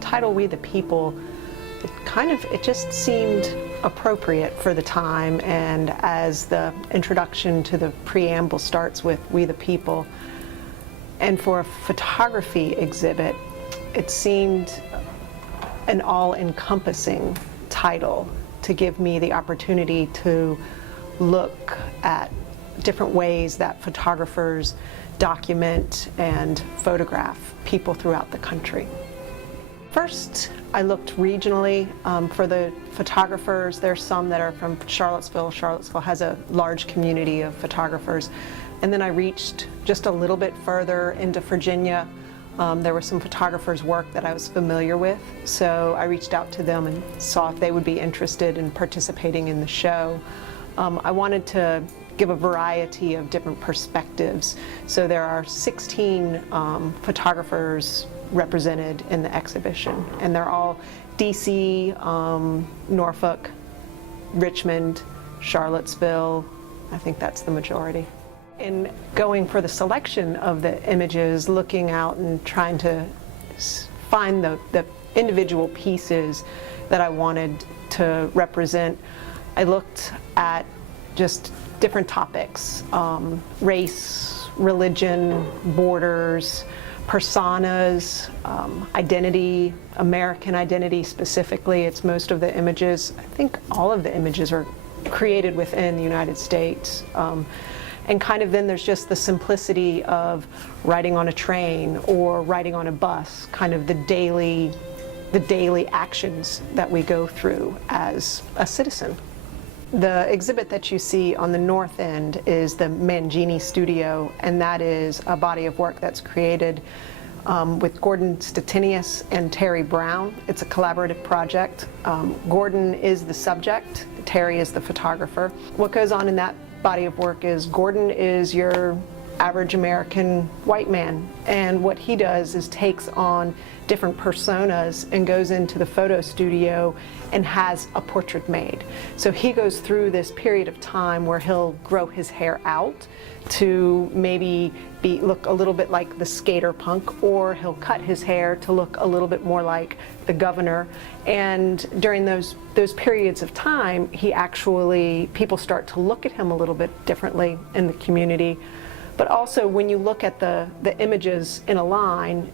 title We the People, it just seemed appropriate for the time, and as the introduction to the preamble starts with We the People, and for a photography exhibit, it seemed an all-encompassing title to give me the opportunity to look at different ways that photographers document and photograph people throughout the country. First, I looked regionally for the photographers. There's some that are from Charlottesville. Charlottesville has a large community of photographers. And then I reached just a little bit further into Virginia. There were some photographers' work that I was familiar with, so I reached out to them and saw if they would be interested in participating in the show. I wanted to give a variety of different perspectives. So there are 16 photographers represented in the exhibition, and they're all DC, Norfolk, Richmond, Charlottesville. I think that's the majority. In going for the selection of the images, looking out and trying to find the individual pieces that I wanted to represent, I looked at just different topics, race, religion, borders, personas, identity, American identity specifically. It's most of the images. I think all of the images are created within the United States. And kind of then there's just the simplicity of riding on a train or riding on a bus, kind of the daily actions that we go through as a citizen. The exhibit that you see on the north end is the Mangini Studio, and that is a body of work that's created with Gordon Stettinius and Terry Brown. It's a collaborative project. Gordon is the subject, Terry is the photographer. What goes on in that body of work is Gordon is your average American white man, and what he does is takes on different personas and goes into the photo studio and has a portrait made. So he goes through this period of time where he'll grow his hair out to maybe look a little bit like the skater punk, or he'll cut his hair to look a little bit more like the governor. And during those periods of time, people start to look at him a little bit differently in the community. But also, when you look at the images in a line,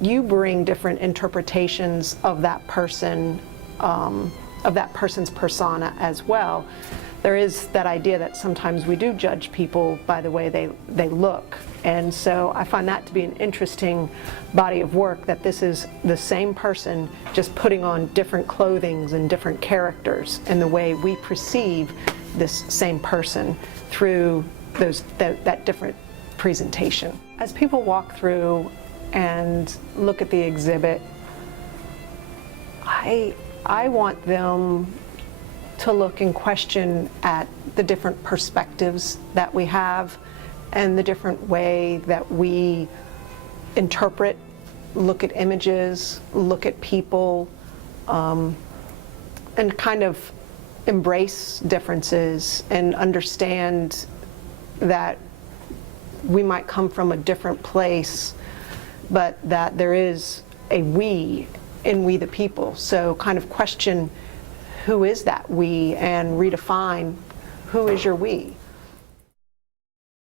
you bring different interpretations of that person, of that person's persona as well. There is that idea that sometimes we do judge people by the way they look. And so I find that to be an interesting body of work, that this is the same person just putting on different clothings and different characters, and the way we perceive this same person through that different presentation. As people walk through and look at the exhibit, I want them to look and question at the different perspectives that we have and the different way that we interpret, look at images, look at people, and kind of embrace differences and understand that we might come from a different place, but that there is a we in We the People. So kind of question, who is that we, and redefine, who is your we?